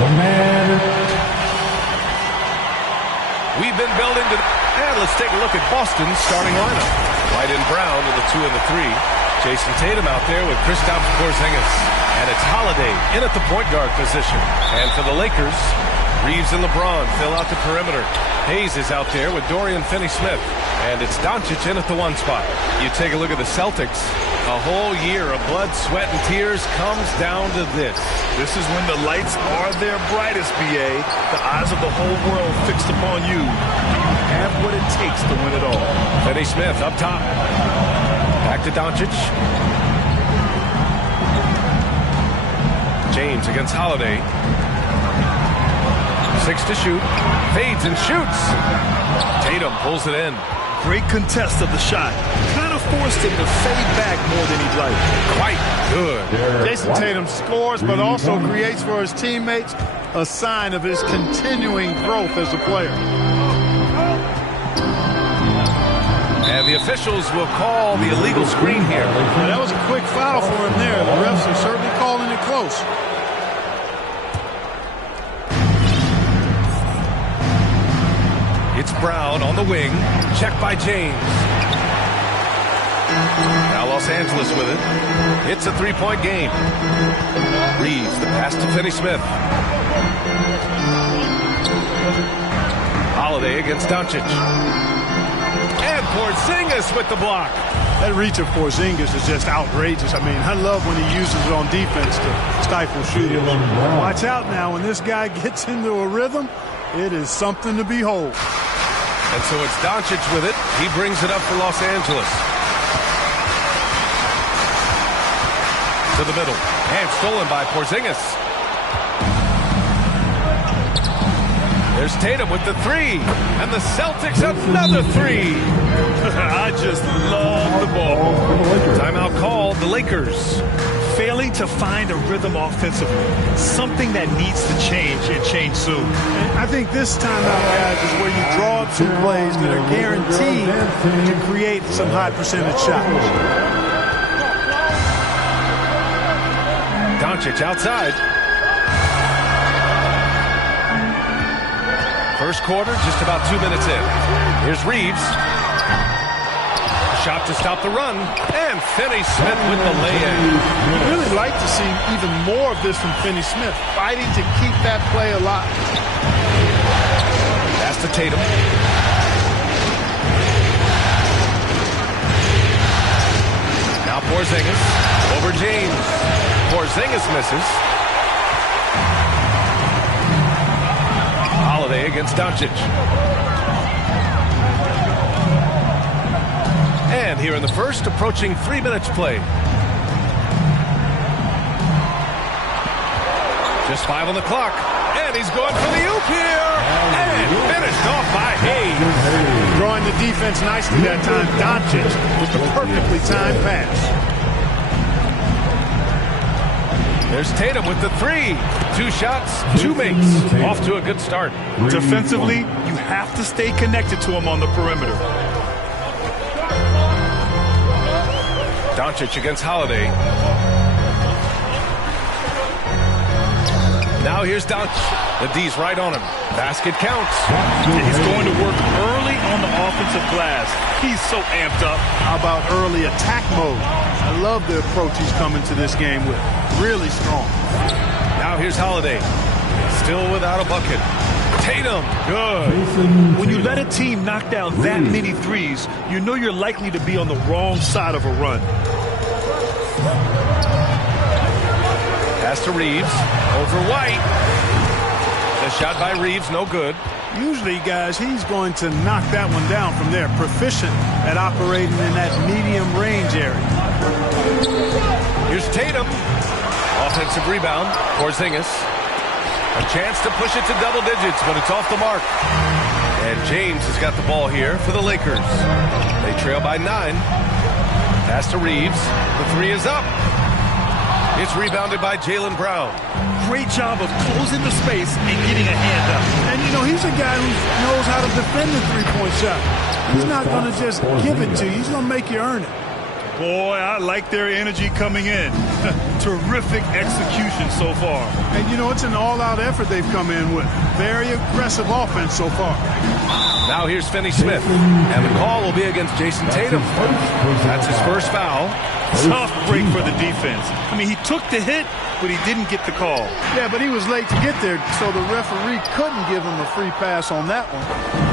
the man. We've been building to... And let's take a look at Boston's starting lineup. White and Brown in the 2 and the 3. Jason Tatum out there with Kristaps Porzingis. And it's Holiday in at the point guard position. And for the Lakers, Reeves and LeBron fill out the perimeter. Hayes is out there with Dorian Finney-Smith. And it's Doncic in at the 1 spot. You take a look at the Celtics. A whole year of blood, sweat, and tears comes down to this. This is when the lights are their brightest, BA. The eyes of the whole world fixed upon you. You have what it takes to win it all. Finney-Smith up top. Back to Doncic. James against Holiday. 6 to shoot. Fades and shoots. Tatum pulls it in. Great contest of the shot. Kind of forced him to fade back more than he'd like. Quite good. Jason Tatum scores, but also creates for his teammates a sign of his continuing growth as a player. And the officials will call the illegal screen here. Well, that was a quick foul for him there. The refs are certainly calling it close. It's Brown on the wing. Check by James. Now Los Angeles with it. It's a 3-point game. Reeves, the pass to Finney-Smith. Holiday against Doncic. And Porzingis with the block. That reach of Porzingis is just outrageous. I mean, I love when he uses it on defense to stifle shooters. Watch out now. When this guy gets into a rhythm, it is something to behold. And so it's Doncic with it. He brings it up for Los Angeles. To the middle. And stolen by Porzingis. There's Tatum with the 3. And the Celtics another 3. I just love the ball. Timeout called. The Lakers. Failing to find a rhythm offensively. Something that needs to change and change soon. And I think this timeout, guys, is where you draw up some plays that are guaranteed to create some high percentage shots. Doncic outside. First quarter, just about 2 minutes in. Here's Reeves. Shot to stop the run. And Finney-Smith with the lay-in. You'd really like to see even more of this from Finney-Smith, fighting to keep that play alive. Pass to Tatum. Now Porzingis over James. Porzingis misses. Holiday against Doncic. And here in the first, approaching 3 minutes play. Just 5 on the clock. And he's going for the oop here. And finished off by Hayes. Drawing the defense nicely that time. Doncic with the perfectly timed pass. There's Tatum with the 3. 2 shots, 2 makes. Off to a good start. Defensively, you have to stay connected to him on the perimeter. Doncic against Holiday. Now here's Doncic. The D's right on him. Basket counts. He's going to work early on the offensive glass. He's so amped up. How about early attack mode? I love the approach he's coming to this game with. Really strong. Now here's Holiday. Still without a bucket. Tatum, good. When you let a team knock down that many threes, you know you're likely to be on the wrong side of a run. Pass to Reeves. Over White. The shot by Reeves, no good. Usually, guys, he's going to knock that one down from there. Proficient at operating in that medium range area. Here's Tatum. Offensive rebound. Porzingis. A chance to push it to double digits, but it's off the mark. And James has got the ball here for the Lakers. They trail by 9. Pass to Reeves. The 3 is up. It's rebounded by Jaylen Brown. Great job of closing the space and getting a hand up. And, you know, he's a guy who knows how to defend the three-point shot. He's not going to just give it to you. He's going to make you earn it. Boy, I like their energy coming in. Terrific execution so far. And, you know, it's an all-out effort they've come in with. Very aggressive offense so far. Now here's Finney Smith, and the call will be against Jason Tatum. That's his first foul. Tough break for the defense. I mean, he took the hit, but he didn't get the call. Yeah, but he was late to get there, so the referee couldn't give him a free pass on that one.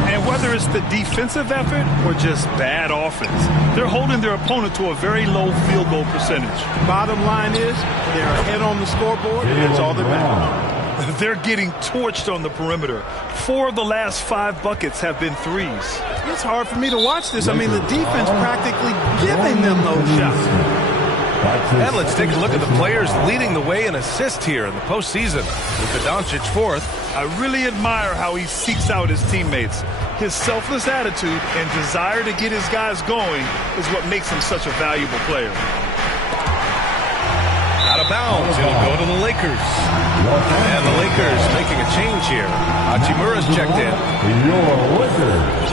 And whether it's the defensive effort or just bad offense, they're holding their opponent to a very low field goal percentage. Bottom line is, they're ahead on the scoreboard, and that's all that matters. They're getting torched on the perimeter. 4 of the last 5 buckets have been threes. It's hard for me to watch this. I mean, the defense practically giving them those shots. And let's take a look at the players leading the way in assists here in the postseason. Luka Doncic fourth. I really admire how he seeks out his teammates. His selfless attitude and desire to get his guys going is what makes him such a valuable player. Out of bounds, it'll go to the Lakers. And the Lakers making a change here. Hachimura's checked in. Your Lakers,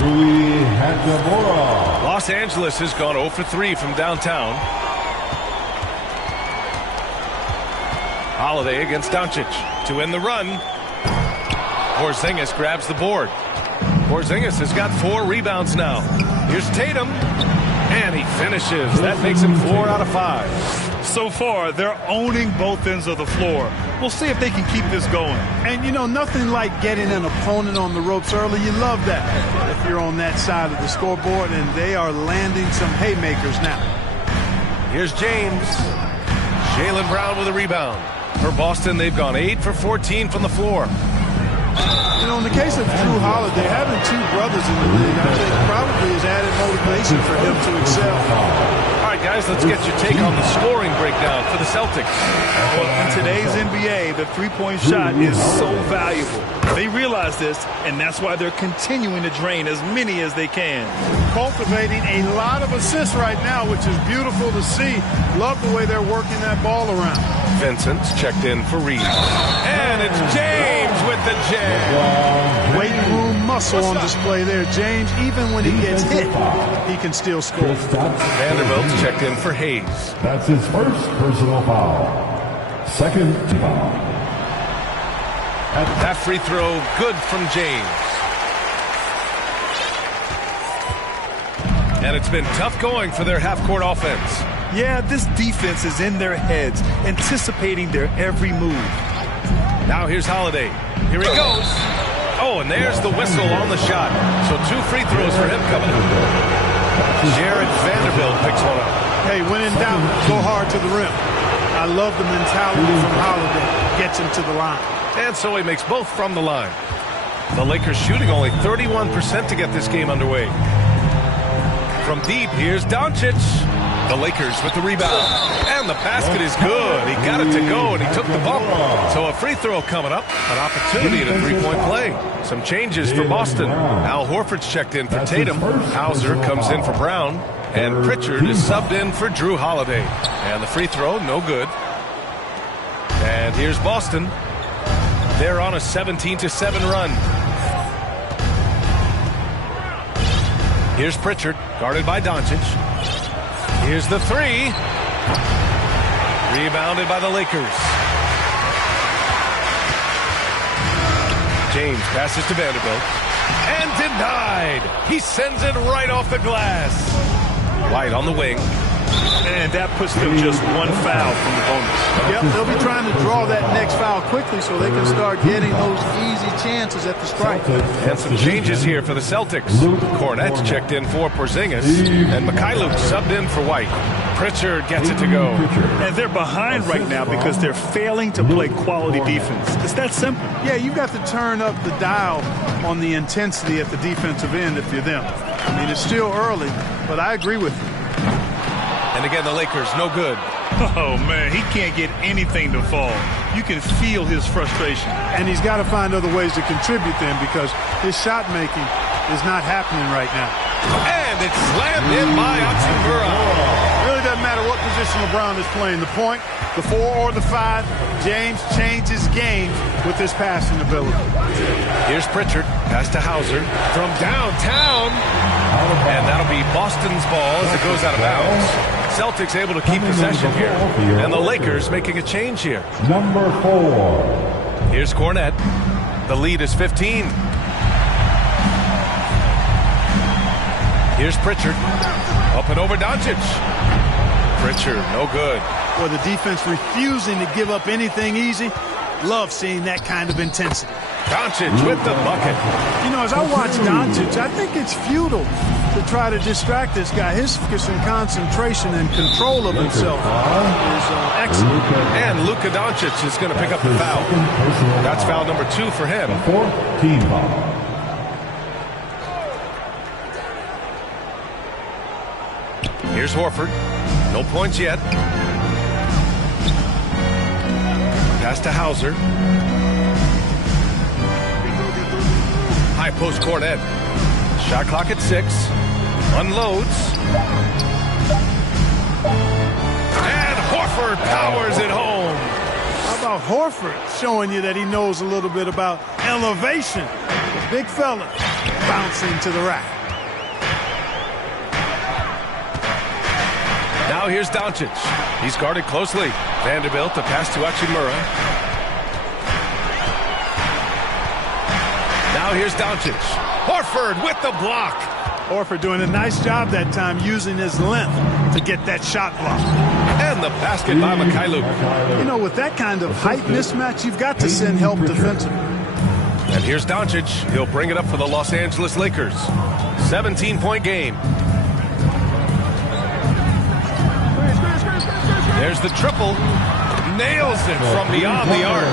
Rui Hachimura. Los Angeles has gone 0 for 3 from downtown. Holiday against Doncic to end the run. Porzingis grabs the board. Porzingis has got 4 rebounds now. Here's Tatum. And he finishes. That makes him 4 out of 5. So far, they're owning both ends of the floor. We'll see if they can keep this going. And, you know, nothing like getting an opponent on the ropes early. You love that if you're on that side of the scoreboard, and they are landing some haymakers now. Here's James. Jaylen Brown with a rebound. For Boston, they've gone 8 for 14 from the floor. You know, in the case of Drew Holiday, having 2 brothers in the league, I think probably has added motivation for him to excel. All right, guys, let's get your take on the scoring breakdown for the Celtics. Well, in today's NBA, the three-point shot is so valuable. They realize this, and that's why they're continuing to drain as many as they can. Cultivating a lot of assists right now, which is beautiful to see. Love the way they're working that ball around. Vincent's checked in for Reed. And it's James with the jam. Weight room muscle on display there. James, even when he gets hit, he can still score. Vanderbilt's checked in for Hayes. That's his first personal foul. Second foul. That free throw good from James. And it's been tough going for their half-court offense. Yeah, this defense is in their heads, anticipating their every move. Now here's Holiday. Here he goes. Oh, and there's the whistle on the shot. So 2 free throws for him coming up. Jared Vanderbilt picks one up. Hey, when in doubt, go hard to the rim. I love the mentality from Holiday. Gets him to the line. And so he makes both from the line. The Lakers shooting only 31% to get this game underway. From deep, here's Doncic. The Lakers with the rebound. And the basket is good. He got it to go, and he took the bump. So a free throw coming up. An opportunity at a 3-point play. Some changes for Boston. Al Horford's checked in for Tatum. Hauser comes in for Brown. And Pritchard is subbed in for Drew Holiday. And the free throw, no good. And here's Boston. They're on a 17-7 run. Here's Pritchard, guarded by Doncic. Here's the 3. Rebounded by the Lakers. James passes to Vanderbilt. And denied. He sends it right off the glass. White on the wing. And that puts them just 1 foul from the bonus. Yep, they'll be trying to draw that next foul quickly so they can start getting those easy chances at the strike. And some changes here for the Celtics. Cornette's checked in for Porzingis. And Mikhailuk subbed in for White. Pritchard gets it to go. And they're behind right now because they're failing to play quality defense. It's that simple. Yeah, you've got to turn up the dial on the intensity at the defensive end if you're them. I mean, it's still early, but I agree with you. And again, the Lakers, no good. Oh, man, he can't get anything to fall. You can feel his frustration. And he's got to find other ways to contribute then because his shot making is not happening right now. And it's slammed in by Hachimura. Really doesn't matter what position LeBron is playing. The point, the 4 or the 5, James changes games with his passing ability. Here's Pritchard. Pass to Hauser from downtown. And that'll be Boston's ball as it goes out of bounds. Celtics able to keep possession here. And the Lakers making a change here. Number 4. Here's Cornette. The lead is 15. Here's Pritchard. Up and over Doncic. Pritchard, no good. Well, the defense refusing to give up anything easy. Love seeing that kind of intensity. Doncic with the bucket. You know, as I watch Doncic, I think it's futile to try to distract this guy. His focus and concentration and control of himself is excellent. And Luka Doncic is going to pick up the foul. That's foul number 2 for him. 4th team foul. Here's Horford. No points yet. Pass to Hauser. High post Cornette. Shot clock at 6. Unloads. And Horford powers it home. How about Horford showing you that he knows a little bit about elevation? Big fella bouncing to the rack. Now here's Doncic. He's guarded closely. Vanderbilt, the pass to Hachimura. Now here's Doncic. Horford with the block. Horford doing a nice job that time using his length to get that shot block. And the basket by Mikhailuk. You know, with that kind of height mismatch, you've got to send help defensively. And here's Doncic. He'll bring it up for the Los Angeles Lakers. 17-point game. There's the triple. Nails it from beyond the arc.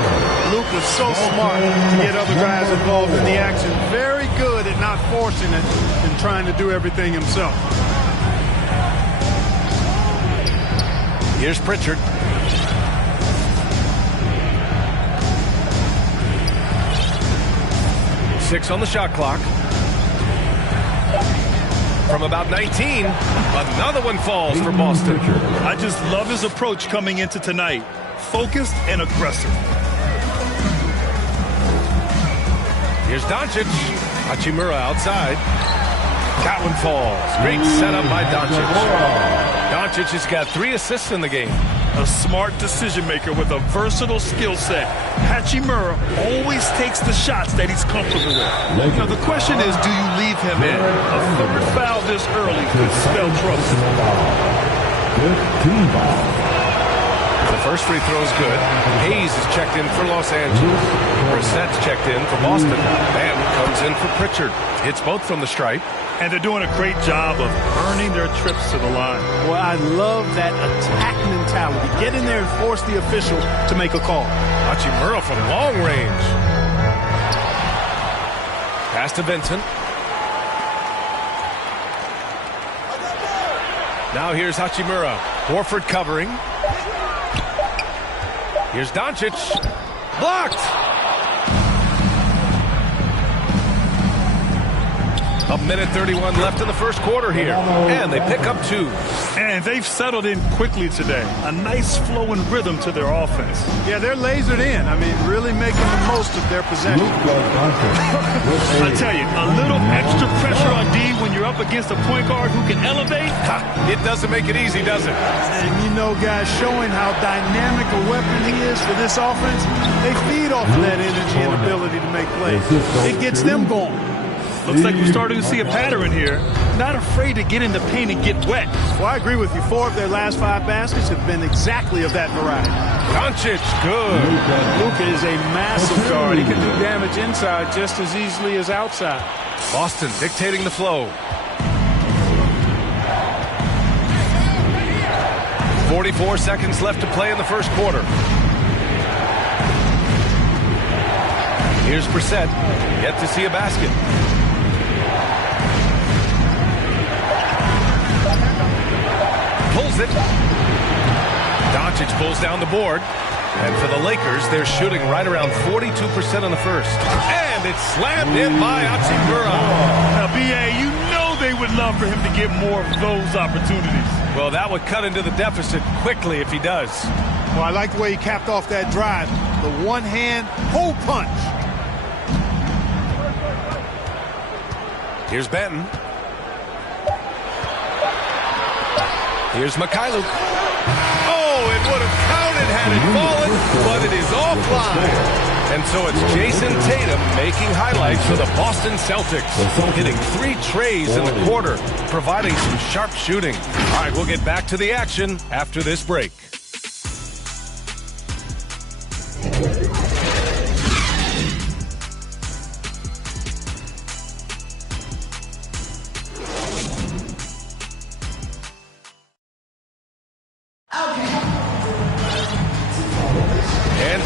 Luke was so smart to get other guys involved in the action. Very good at not forcing it and trying to do everything himself. Here's Pritchard. Six on the shot clock. From about 19, another one falls for Boston. I just love his approach coming into tonight. Focused and aggressive. Here's Doncic. Hachimura outside. That one falls. Great setup by Doncic. Doncic has got 3 assists in the game. A smart decision maker with a versatile skill set. Hachimura always takes the shots that he's comfortable with. Now the question is, do you leave him in? A third foul this early could spell trouble. Team foul. The first free throw is good. Hayes is checked in for Los Angeles. Brissett's checked in for Boston. And comes in for Pritchard. Hits both from the stripe. And they're doing a great job of earning their trips to the line. Well, I love that attack mentality. Get in there and force the official to make a call. Hachimura from long range. Pass to Vincent. Now here's Hachimura. Horford covering. Here's Doncic. Blocked. A minute 31 left in the first quarter here. And they pick up 2. And they've settled in quickly today. A nice flowing rhythm to their offense. Yeah, they're lasered in. I mean, really making the most of their possession. I tell you, a little extra pressure on D when you're up against a point guard who can elevate. It doesn't make it easy, does it? And you know, guys, showing how dynamic a weapon he is for this offense, they feed off of that energy and ability to make plays. It gets them going. Looks like we're starting to see a pattern here. Not afraid to get in the paint and get wet. Well, I agree with you. 4 of their last 5 baskets have been exactly of that variety. Doncic, good. Luka is a massive guard. He can do damage inside just as easily as outside. Boston dictating the flow. 44 seconds left to play in the first quarter. Here's Brissett. Yet to see a basket. Pulls it. Doncic pulls down the board. And for the Lakers, they're shooting right around 42% in the first. And it's slammed in by Hachimura. Now, B.A., you know they would love for him to get more of those opportunities. Well, that would cut into the deficit quickly if he does. Well, I like the way he capped off that drive. The one-hand hole punch. Here's Benton. Here's Mikhailuk. Oh, it would have counted had it fallen, but it is offline. And so it's Jason Tatum making highlights for the Boston Celtics, hitting 3 trays in the quarter, providing some sharp shooting. All right, we'll get back to the action after this break.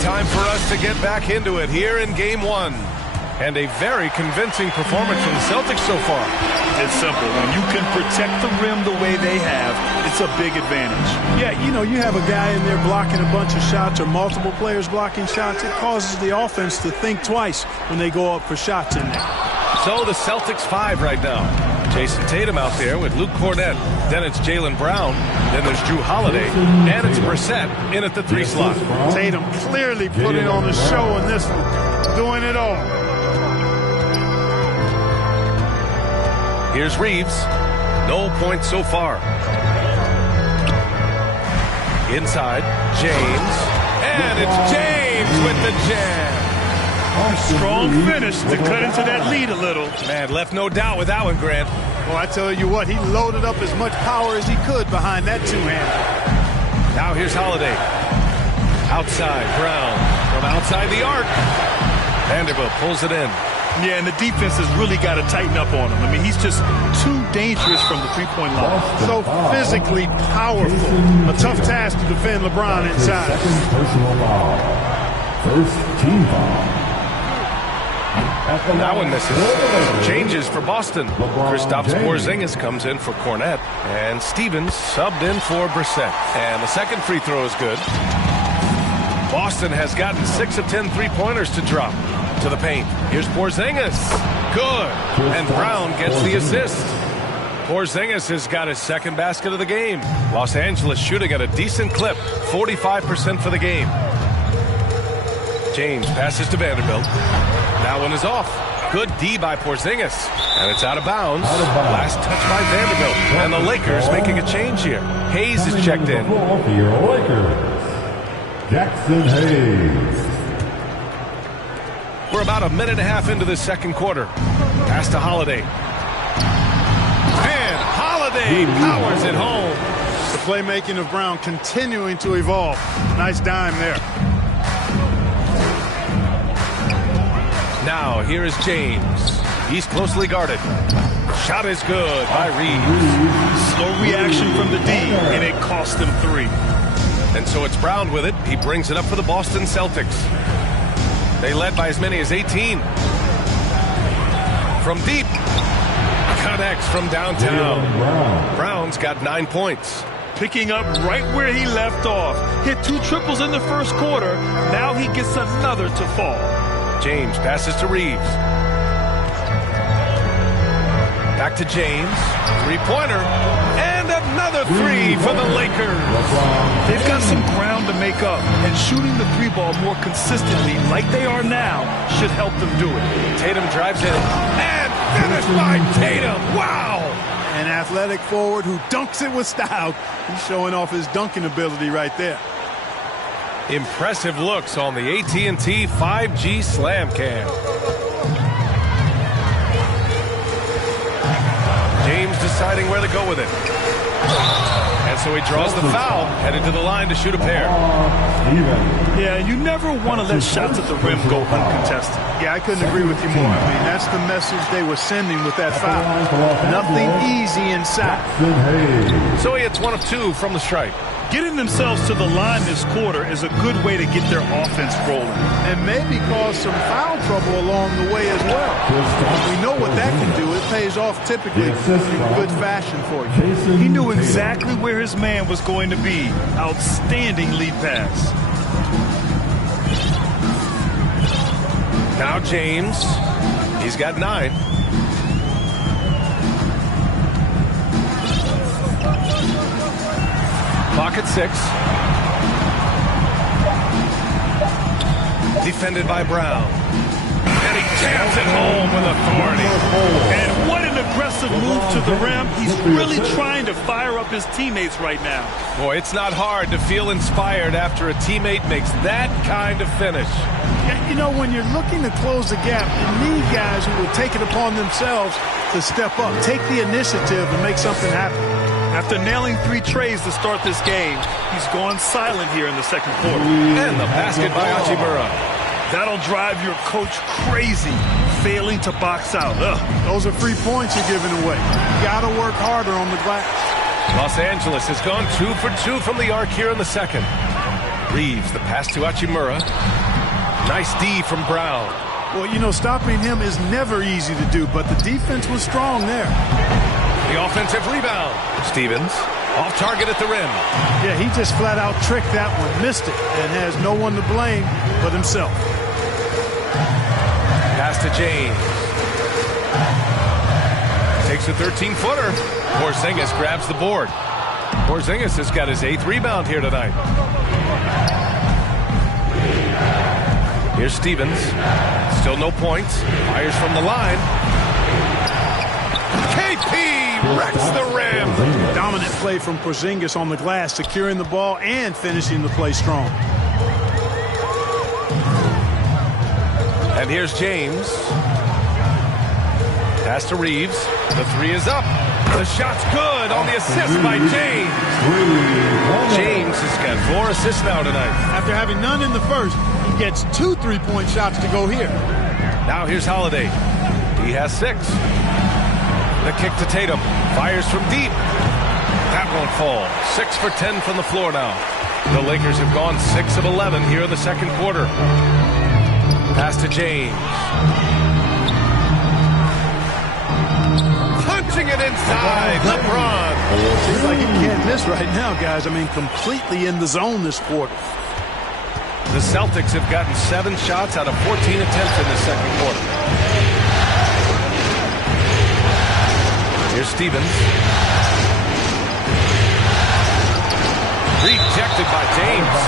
Time for us to get back into it here in Game 1. And a very convincing performance from the Celtics so far. It's simple. When you can protect the rim the way they have, it's a big advantage. Yeah, you know, you have a guy in there blocking a bunch of shots or multiple players blocking shots. It causes the offense to think twice when they go up for shots in there. So the Celtics 5 right now. Jason Tatum out there with Luke Cornett. Then it's Jaylen Brown. Then there's Drew Holiday. And it's Brissett in at the 3 slot. Tatum clearly putting on a show in this one. Doing it all. Here's Reeves. No points so far. Inside, James. And it's James with the jam. Strong finish to cut into that lead a little. Man, left no doubt with that one, Grant. Well, I tell you what, he loaded up as much power as he could behind that 2-hand. Now here's Holiday. Outside, Brown. From outside the arc. Vanderbilt pulls it in. Yeah, and the defense has really got to tighten up on him. I mean, he's just too dangerous from the three-point line. So physically powerful. A tough task to defend LeBron inside. Second personal foul. First team foul. That one misses. Changes for Boston. Kristaps Porzingis comes in for Cornett. And Stevens subbed in for Brissett. And the second free throw is good. Boston has gotten 6 of 10 three-pointers to drop to the paint. Here's Porzingis. Good. And Brown gets the assist. Porzingis has got his second basket of the game. Los Angeles shooting at a decent clip. 45% for the game. James passes to Vanderbilt. That one is off. Good D by Porzingis. And it's out of bounds. Last touch by Vanderbilt. And the Lakers making a change here. Hayes is checked in. For your Lakers, Jackson Hayes. We're about a minute and a half into the second quarter. Pass to Holiday. And Holiday powers it home. The playmaking of Brown continuing to evolve. Nice dime there. Now, here is James. He's closely guarded. Shot is good by Reeves. Slow reaction from the D, and it cost him 3. And so it's Brown with it. He brings it up for the Boston Celtics. They led by as many as 18. From deep. Connects from downtown. Brown's got 9 points. Picking up right where he left off. Hit 2 triples in the first quarter. Now he gets another to fall. James passes to Reeves. Back to James. 3-pointer. And another 3 for the Lakers. They've got some ground to make up. And shooting the 3-ball more consistently like they are now should help them do it. Tatum drives in. And finished by Tatum. Wow. An athletic forward who dunks it with style. He's showing off his dunking ability right there. Impressive looks on the AT&T 5G Slam Cam. James deciding where to go with it. And so he draws the foul, headed to the line to shoot a pair. Yeah, you never want to let shots at the rim go uncontested. Yeah, I couldn't agree with you more. I mean, that's the message they were sending with that foul. Nothing easy inside. So he hits 1 of 2 from the stripe. Getting themselves to the line this quarter is a good way to get their offense rolling. And maybe cause some foul trouble along the way as well. We know what that can do. It pays off typically in good fashion for you. He knew exactly where his man was going to be. Outstanding lead pass. Now James. He's got 9. Clock at 6. Defended by Brown. And he jams it home with authority. And what an aggressive move to the rim. He's really trying to fire up his teammates right now. Boy, it's not hard to feel inspired after a teammate makes that kind of finish. You know, when you're looking to close the gap, you need guys who will take it upon themselves to step up, take the initiative, and make something happen. After nailing 3 trays to start this game, he's gone silent here in the second quarter. And the basket by Hachimura. That'll drive your coach crazy, failing to box out. Ugh. Those are free points you're giving away. You got to work harder on the glass. Los Angeles has gone 2 for 2 from the arc here in the second. Reeves, the pass to Hachimura. Nice D from Brown. Well, you know, stopping him is never easy to do, but the defense was strong there. The offensive rebound. Stevens, off target at the rim. Yeah, he just flat out tricked that one, missed it, and has no one to blame but himself. Pass to James. Takes a 13-footer. Porzingis grabs the board. Porzingis has got his 8th rebound here tonight. Here's Stevens. Still no points. Fires from the line. KP wrecks the rim. Dominant play from Porzingis on the glass, securing the ball and finishing the play strong. And here's James. Pass to Reeves. The 3 is up. The shot's good on the assist by James. James has got 4 assists now tonight. After having none in the first, he gets 2 3-point shots to go here. Now here's Holiday. He has 6. The kick to Tatum. Fires from deep. That won't fall. 6 for 10 from the floor now. The Lakers have gone 6 of 11 here in the second quarter. Pass to James. Punching it inside. LeBron. Seems like he can't miss right now, guys. I mean, completely in the zone this quarter. The Celtics have gotten 7 shots out of 14 attempts in the second quarter. Here's Stevens. Rejected by James.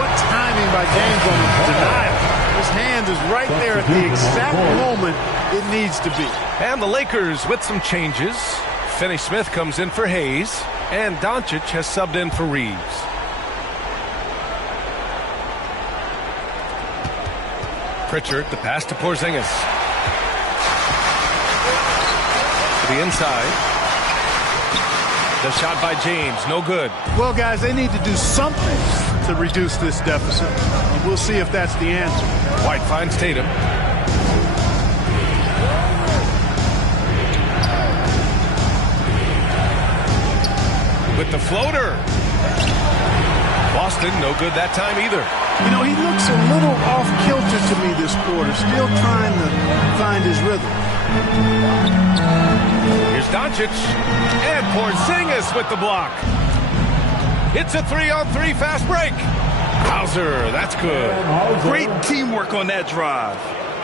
What timing by James on the denial. His hand is right there at the exact moment it needs to be. And the Lakers with some changes. Finney-Smith comes in for Hayes, and Doncic has subbed in for Reeves. Pritchard, the pass to Porzingis. To the inside. The shot by James, no good. Well, guys, they need to do something to reduce this deficit. And we'll see if that's the answer. White finds Tatum. With the floater. Boston, no good that time either. You know, he looks a little off-kilter to me this quarter, still trying to find his rhythm. Here's Doncic. And Porzingis with the block. It's a 3-on-3 fast break. Hauser, that's good. Great teamwork on that drive.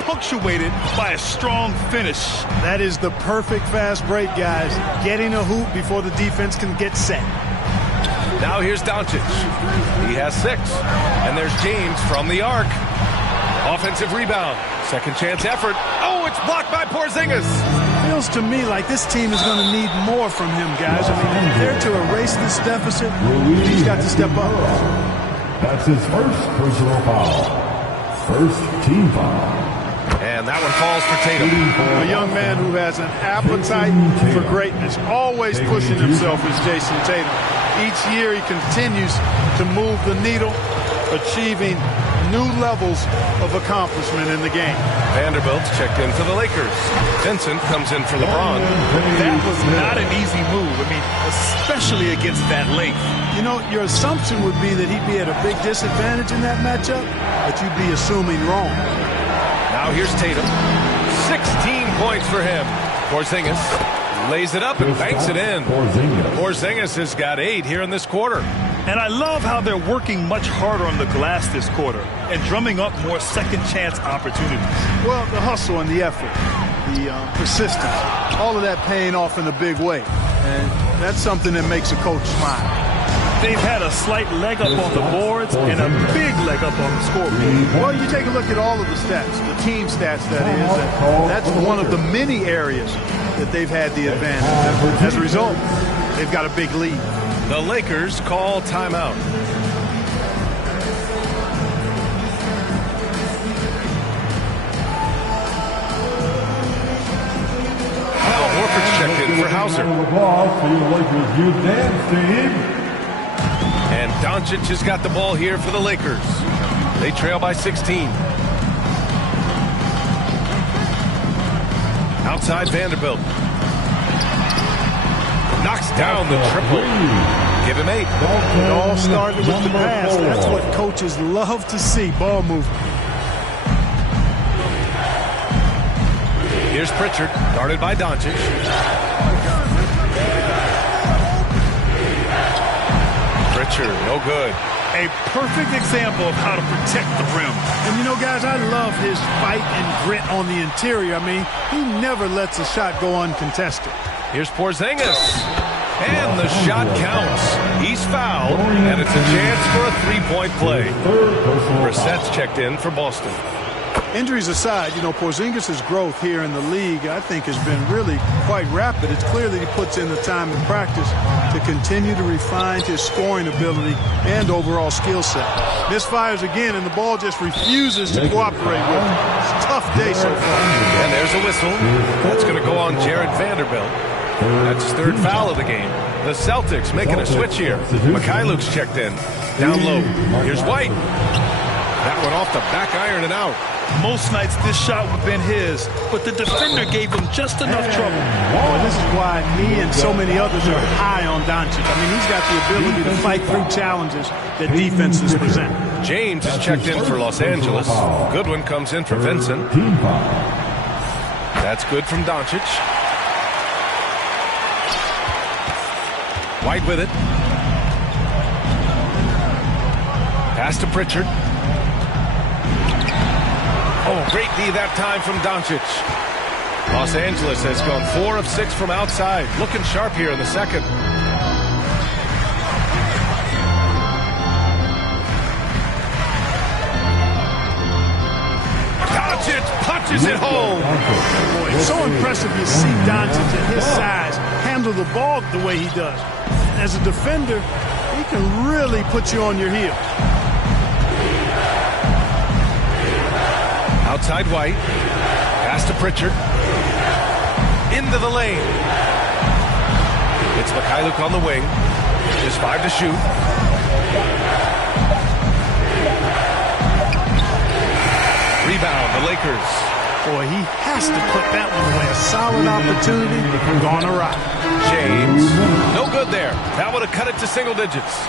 Punctuated by a strong finish. That is the perfect fast break, guys. Getting a hoop before the defense can get set. Now here's Doncic. He has 6. And there's James from the arc. Offensive rebound. Second chance effort. Oh, it's blocked by Porzingis. Feels to me like this team is going to need more from him, guys. I mean, if they're to erase this deficit, he's got to step up. That's his first personal foul. First team foul. And that one falls for Tatum. A young man who has an appetite for greatness, always pushing himself is Jason Tatum. Each year he continues to move the needle, achieving new levels of accomplishment in the game. Vanderbilt's checked in for the Lakers. Vincent comes in for LeBron. That was not an easy move. I mean, especially against that length. You know, your assumption would be that he'd be at a big disadvantage in that matchup, but you'd be assuming wrong. Now here's Tatum. 16 points for him. Porzingis lays it up and banks it in. Porzingis has got 8 here in this quarter. And I love how they're working much harder on the glass this quarter and drumming up more second chance opportunities. Well, the hustle and the effort, the persistence, all of that paying off in a big way. And that's something that makes a coach smile. They've had a slight leg up on the boards and a big leg up on the scoreboard. Well, you take a look at all of the stats, the team stats, that is, and that's one of the many areas that they've had the advantage. As a result, they've got a big lead. The Lakers call timeout. Al Horford's checked in for Hauser. And Doncic has got the ball here for the Lakers. They trail by 16. Outside Vanderbilt. Knocks down the triple. Give him 8. It all started with the pass. That's what coaches love to see, ball movement. Here's Pritchard, guarded by Doncic. Pritchard, no good. A perfect example of how to protect the rim. And you know, guys, I love his fight and grit on the interior. I mean, he never lets a shot go uncontested. Here's Porzingis. And the shot counts. He's fouled, and it's a chance for a three-point play. Brissett's checked in for Boston. Injuries aside, you know, Porzingis' growth here in the league, I think, has been really quite rapid. It's clear that he puts in the time in practice to continue to refine his scoring ability and overall skill set. Misfires again, and the ball just refuses to cooperate with him. It's a tough day so far. And there's a whistle. That's going to go on Jared Vanderbilt. That's his third foul of the game. The Celtics making a switch here. Mikhailuk's checked in. Down low. Here's White. That one off the back iron and out. Most nights this shot would have been his, but the defender gave him just enough trouble. Well, this is why me and so many others are high on Doncic. I mean, he's got the ability to fight through challenges that defenses present. James is checked in for Los Angeles. Goodwin comes in for Vincent. That's good from Doncic. White with it. Pass to Pritchard. Oh, great D that time from Doncic. Los Angeles has gone 4 of 6 from outside. Looking sharp here in the second. Doncic punches it home. Boy, it's so impressive you see Doncic at his size handle the ball the way he does. As a defender, he can really put you on your heel. Outside White. Pass to Pritchard. Into the lane. It's Mikhailuk on the wing. Just 5 to shoot. Rebound, the Lakers. Boy, he has to put that one away. A solid opportunity, gone awry. James. No good there. That would have cut it to single digits.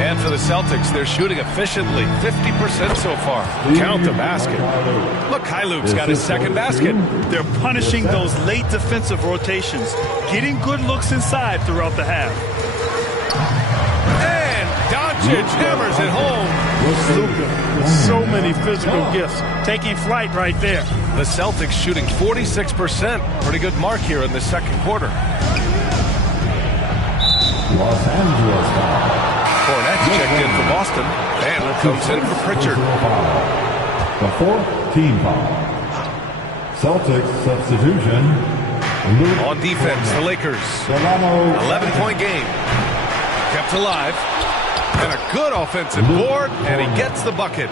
And for the Celtics, they're shooting efficiently, 50% so far. Count the basket. Mikhailuk's got his second basket. They're punishing those late defensive rotations, getting good looks inside throughout the half. And Doncic hammers it home. Luka with so many physical gifts, taking flight right there. The Celtics shooting 46%. Pretty good mark here in the second quarter. Los Angeles foul. Cornette's checked in for Boston. Van comes in for Pritchard. The fourth team foul. Celtics substitution. On defense, the Lakers. 11-point game. Kept alive. And a good offensive board, and he gets the bucket.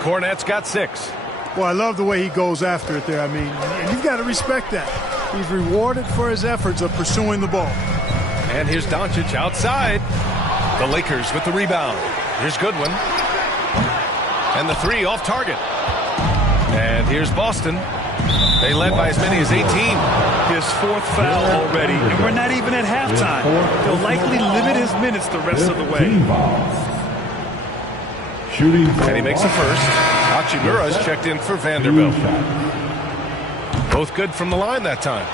Cornette's got 6. Well, I love the way he goes after it there. I mean, and you've got to respect that. He's rewarded for his efforts of pursuing the ball. And here's Doncic outside. The Lakers with the rebound. Here's Goodwin. And the 3 off target. And here's Boston. They led by as many as 18. His 4th foul already, and we're not even at halftime. They'll likely limit his minutes the rest of the way. And he makes the first. Hachimura's checked in for Vanderbilt. Both good from the line that time.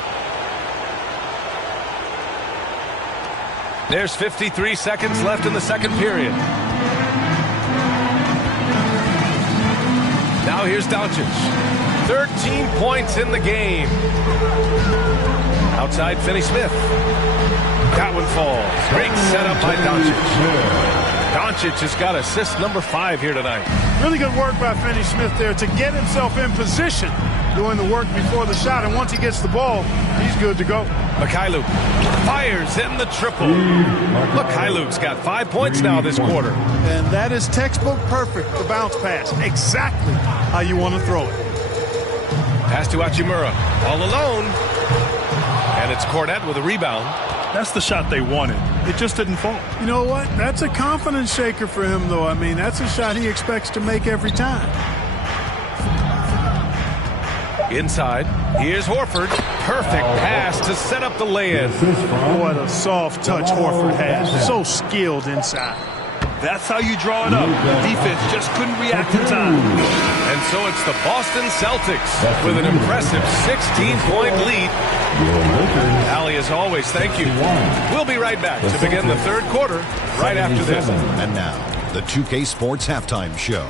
There's 53 seconds left in the second period. Now here's Doncic. 13 points in the game. Outside Finney-Smith. That one falls. Great setup by Doncic. Doncic has got assist number 5 here tonight. Really good work by Finney-Smith there to get himself in position, doing the work before the shot. And once he gets the ball, he's good to go. Mikhailuk fires in the triple. Mikhailuk's got 5 points now this quarter. And that is textbook perfect, the bounce pass. Exactly how you want to throw it. Pass to Hachimura. All alone. And it's Cornette with a rebound. That's the shot they wanted. It just didn't fall. You know what? That's a confidence shaker for him, though. I mean, that's a shot he expects to make every time. Inside. Here's Horford. Perfect pass to set up the lay-in. What a soft touch Horford has. So skilled inside. That's how you draw it up. The defense just couldn't react in time. And so it's the Boston Celtics with an impressive 16-point lead. Allie, as always, thank you. We'll be right back to begin the third quarter right after this. And now, the 2K Sports Halftime Show.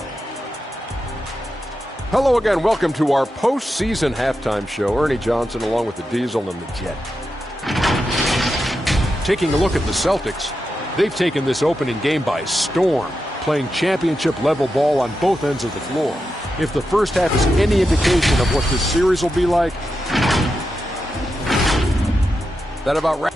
Hello again. Welcome to our postseason halftime show. Ernie Johnson along with the Diesel and the Jet. Taking a look at the Celtics, they've taken this opening game by storm, playing championship-level ball on both ends of the floor. If the first half is any indication of what this series will be like, that about wraps.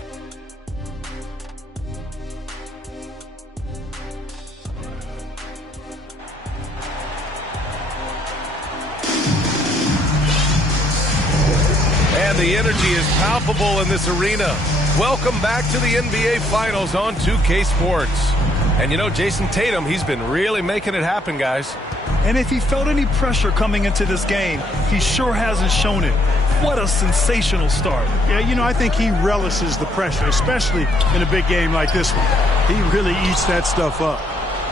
And the energy is palpable in this arena. Welcome back to the NBA Finals on 2K Sports. And you know, Jason Tatum, he's been really making it happen, guys. And if he felt any pressure coming into this game, he sure hasn't shown it. What a sensational start. Yeah, you know, I think he relishes the pressure, especially in a big game like this one. He really eats that stuff up.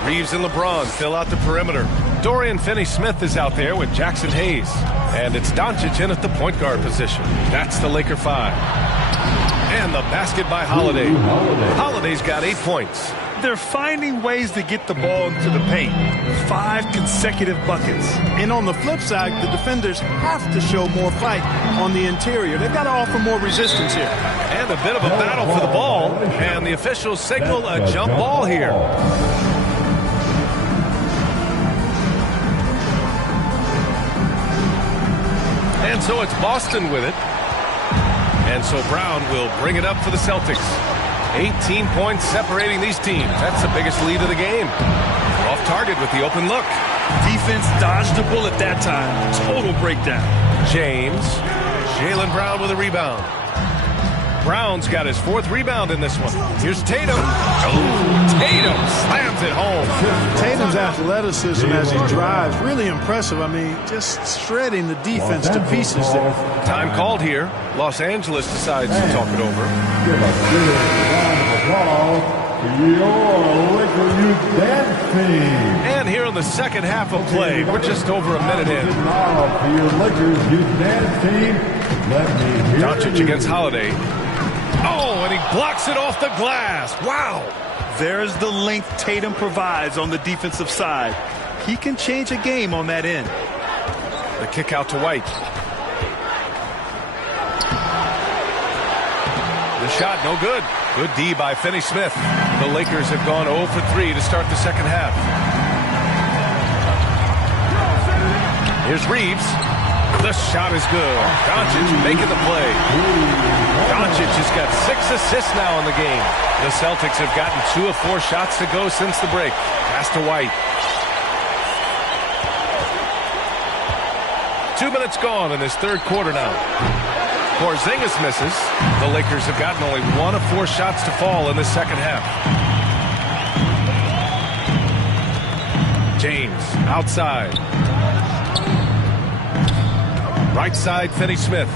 Reeves and LeBron fill out the perimeter. Dorian Finney-Smith is out there with Jackson Hayes. And it's Doncic in at the point guard position. That's the Laker 5. And the basket by Holiday. Holiday's got 8 points. They're finding ways to get the ball into the paint. 5 consecutive buckets. And on the flip side, the defenders have to show more fight on the interior. They've got to offer more resistance here. And a bit of a battle for the ball. And the officials signal a jump ball here. And so it's Boston with it. And so Brown will bring it up for the Celtics. 18 points separating these teams. That's the biggest lead of the game. Off target with the open look. Defense dodged the bullet that time. Total breakdown. James. Jaylen Brown with a rebound. Brown's got his 4th rebound in this one. Here's Tatum. Oh, Tatum slams it home. Tatum's athleticism as he drives, really impressive. I mean, just shredding the defense to pieces there. Time called here. Los Angeles decides to talk it over. Give a big round of applause to your Laker Youth Dance Team. And here in the second half of play, we're just over a minute in. Now for your Lakers Youth Dance Team, let me hear Doncic you. against Holiday. Oh, and he blocks it off the glass. Wow. There's the length Tatum provides on the defensive side. He can change a game on that end. The kick out to White. The shot, no good. Good D by Finney-Smith. The Lakers have gone 0 for 3 to start the second half. Here's Reeves. The shot is good. Doncic making the play. Doncic has got 6 assists now in the game. The Celtics have gotten 2 of 4 shots to go since the break. Pass to White. 2 minutes gone in this third quarter now. Porzingis misses. The Lakers have gotten only 1 of 4 shots to fall in the second half. James outside. Right side, Finney-Smith.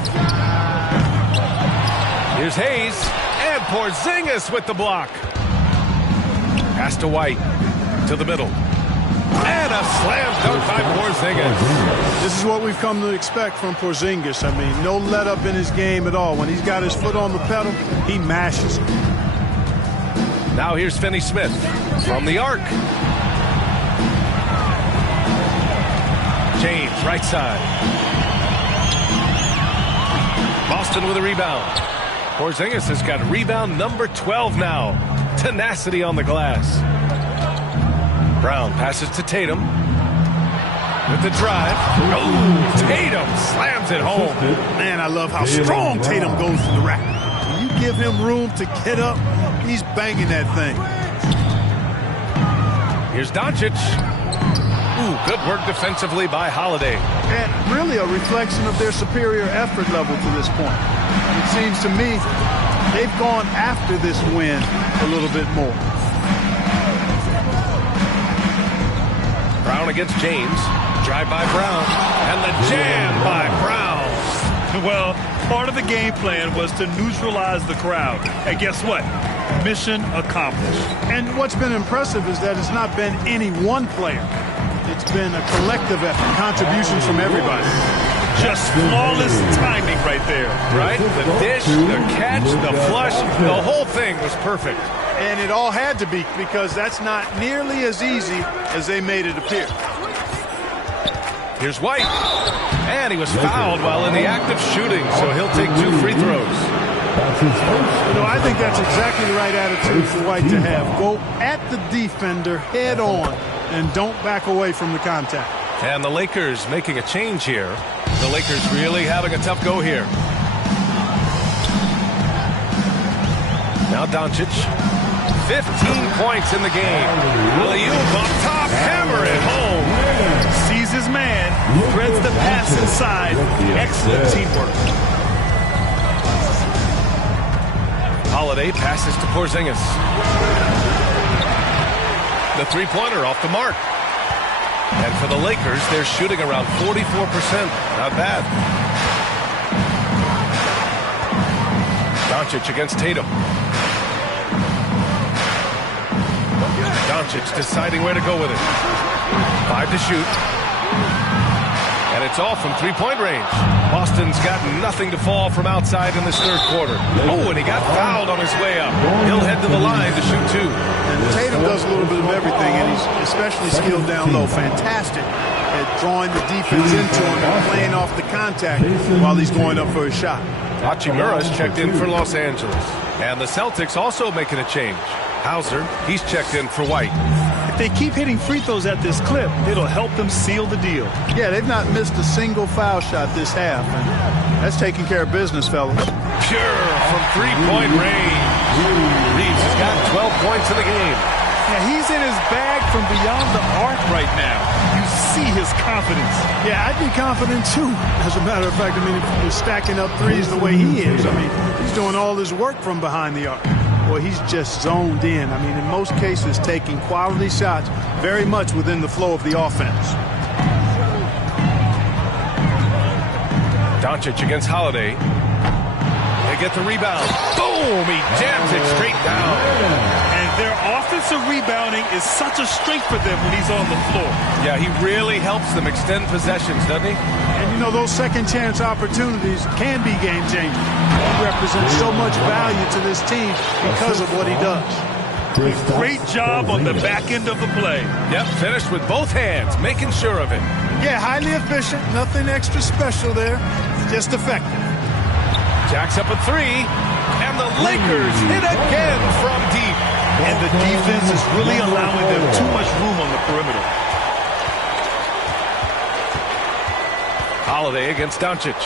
Here's Hayes. And Porzingis with the block. Pass to White. To the middle. And a slam dunk by Porzingis. This is what we've come to expect from Porzingis. I mean, no let up in his game at all. When he's got his foot on the pedal, he mashes it. Now here's Finney-Smith from the arc. James, right side. Boston with a rebound. Porzingis has got rebound number 12 now. Tenacity on the glass. Brown passes to Tatum. With the drive. Oh, Tatum slams it home. Man, I love how strong Tatum goes to the rack. When you give him room to get up, he's banging that thing. Here's Doncic. Ooh, good work defensively by Holiday. And really a reflection of their superior effort level to this point. It seems to me they've gone after this win a little bit more. Brown against James. Drive by Brown. And the jam by Brown. Well, part of the game plan was to neutralize the crowd. And guess what? Mission accomplished. And what's been impressive is that it's not been any one player. It's been a collective effort, contributions from everybody. Just flawless timing right there. Right? The dish, the catch, the flush, the whole thing was perfect. And it all had to be, because that's not nearly as easy as they made it appear. Here's White. And he was fouled while in the act of shooting, so he'll take 2 free throws. You know, I think that's exactly the right attitude for White to have. Go at the defender head on and don't back away from the contact. And the Lakers making a change here. The Lakers really having a tough go here. Now Doncic. 15 points in the game. Alley-oop on top, hammer it home. Sees his man, threads the pass inside. Excellent teamwork. Holiday passes to Porzingis. The three-pointer off the mark. And for the Lakers, they're shooting around 44%. Not bad. Doncic against Tatum. Doncic deciding where to go with it. 5 to shoot. And it's off from three-point range. Boston's got nothing to fall from outside in this third quarter. Oh, and he got fouled on his way up. He'll head to the line to shoot 2. And Tatum does a little bit of everything, and he's especially skilled down low. Fantastic at drawing the defense into him and playing off the contact while he's going up for a shot. Hachimura's checked in for Los Angeles. And the Celtics also making a change. Hauser, he's checked in for White. If they keep hitting free throws at this clip, it'll help them seal the deal. Yeah, they've not missed a single foul shot this half, and that's taking care of business, fellas. Pure from three-point range. Reeves has got 12 points in the game. Yeah, he's in his bag from beyond the arc right now. You see his confidence. Yeah, I'd be confident too. As a matter of fact, I mean, if he's stacking up threes the way he is, I mean, he's doing all his work from behind the arc. Boy, he's just zoned in. I mean, in most cases, taking quality shots very much within the flow of the offense. Doncic against Holiday. They get the rebound. Boom! He jams it straight down. And their offensive rebounding is such a strength for them when he's on the floor. Yeah, he really helps them extend possessions, doesn't he? And, you know, those second-chance opportunities can be game-changing. He represents so much value to this team because of what he does. Great job on the back end of the play. Yep, finished with both hands, making sure of it. Yeah, highly efficient. Nothing extra special there. Just effective. Jacks up a 3, and the Lakers hit again from deep. And the defense is really allowing them too much room on the perimeter. Holiday against Doncic.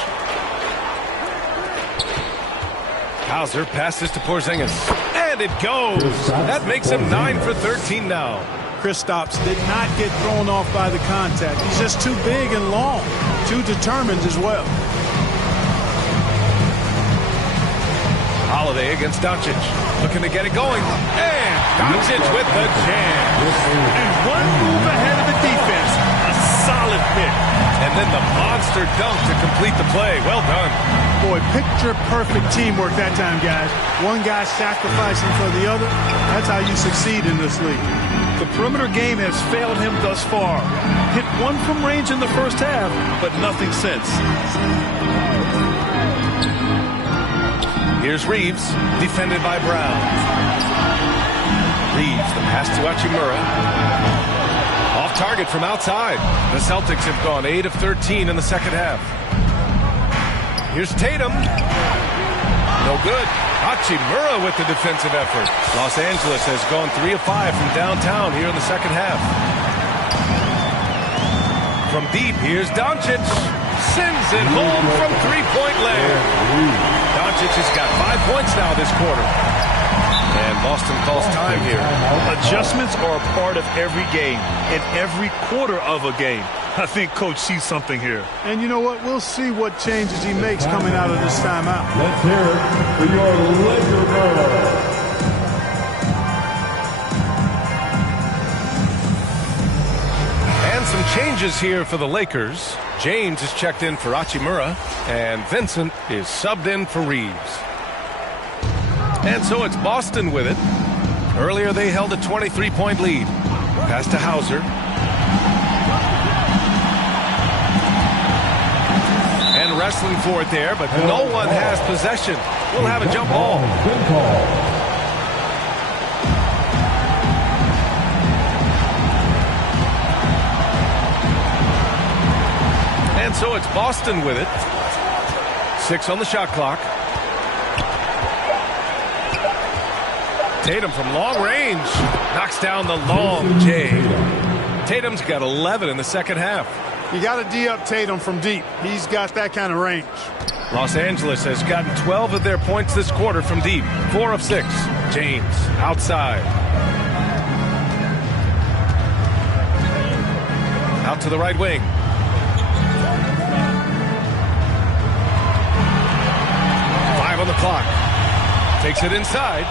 Hauser passes to Porzingis. And it goes. That makes him 9 for 13 now. Kristaps did not get thrown off by the contact. He's just too big and long. Too determined as well. Holiday against Doncic. Looking to get it going. And Doncic with the jam. And one move ahead of the defense. A solid pick. And then the monster dunk to complete the play. Well done. Boy, picture-perfect teamwork that time, guys. One guy sacrificing for the other. That's how you succeed in this league. The perimeter game has failed him thus far. Hit one from range in the first half, but nothing since. Here's Reeves, defended by Brown. Reeves, the pass to Hachimura. Off target from outside. The Celtics have gone 8 of 13 in the second half. Here's Tatum. No good. Hachimura with the defensive effort. Los Angeles has gone 3 of 5 from downtown here in the second half. From deep, here's Doncic. Sends it home from three-point land. Doncic has got 5 points now this quarter. And Boston calls time here. Adjustments are a part of every game and every quarter of a game. I think Coach sees something here. And you know what? We'll see what changes he makes coming out of this timeout. Let's hear it for your Laker girl. And some changes here for the Lakers. James is checked in for Hachimura, and Vincent is subbed in for Reeves. And so it's Boston with it. Earlier they held a 23-point lead. Pass to Hauser. And wrestling for it there, but no one has possession. We'll have a jump ball. Good call. And so it's Boston with it. 6 on the shot clock. Tatum from long range knocks down the long J. Tatum's got 11 in the second half. You got to D-up Tatum from deep. He's got that kind of range. Los Angeles has gotten 12 of their points this quarter from deep. 4 of 6. James outside. Out to the right wing. On the clock. Takes it inside.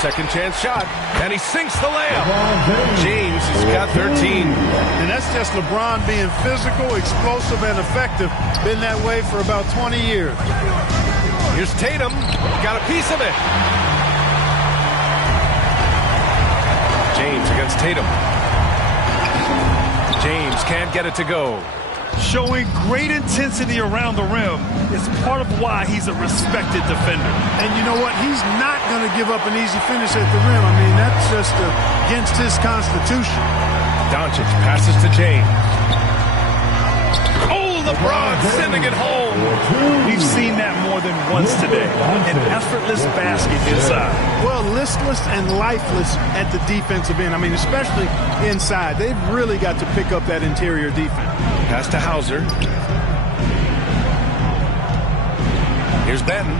Second chance shot. And he sinks the layup. James has got 13. And that's just LeBron being physical, explosive, and effective. Been that way for about 20 years. Here's Tatum. Got a piece of it. James against Tatum. James can't get it to go. Showing great intensity around the rim is part of why he's a respected defender. And you know what? He's not going to give up an easy finish at the rim. I mean, that's just against his constitution. Doncic passes to James. Oh, LeBron sending it home. We've seen that more than once today. An effortless basket inside. Well, listless and lifeless at the defensive end. I mean, especially inside. They've really got to pick up that interior defense. Pass to Hauser. Here's Benton.